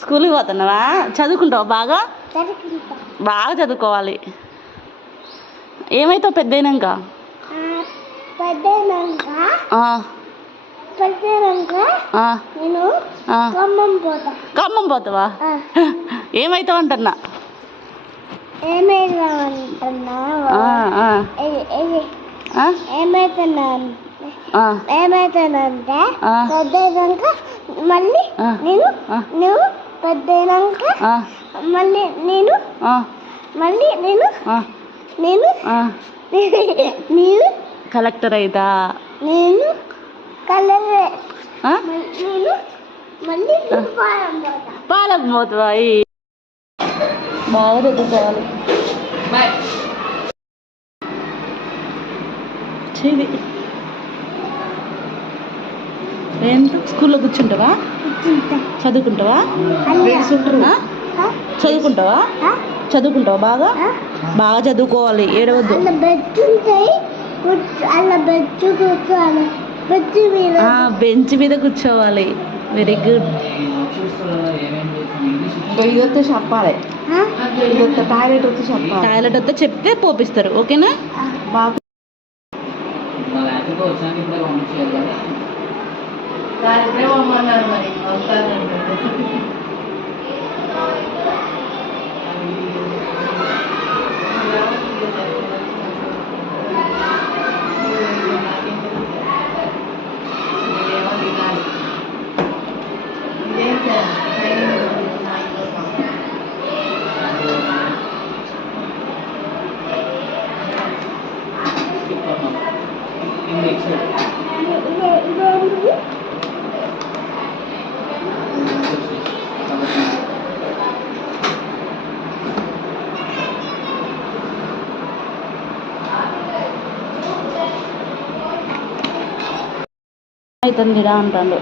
స్కూల్కి పోతున్నావా? చదువుకుంటావా బాగా? బాగా చదువుకోవాలి. ఏమైతావు పెద్దయినాక? ఖమ్మం పోతావా? ఏమైతావు అంటున్నా? ఏమైతానంటే పెద్దయినాక మళ్ళీ నేను నువ్వు పెద్దయినాక మళ్ళీ నేను మళ్ళీ నేను నేను నేను కలెక్టర్ అయితా. నేను కలెక్టర్ నేను మళ్ళీ పాలకు పోతావా? బాగా చదువుకోవాలి. చెయ్యి ఏంటి స్కూల్లో కూర్చుంటావా? చదువుకుంటావా? చదువుకుంటావా? చదువుకుంటావా? బాగా బాగా చదువుకోవాలి. ఏడవద్దు. బెంచ్ మీద కూర్చోవాలి. Very good. ఇదొస్తే చెప్పాలి. టాయిలెట్ వస్తే చెప్పాలి. టాయిలెట్ వస్తే చెప్తే పోపిస్తారు. ఓకేనా? బాగా అవుతుంది అంటాడు.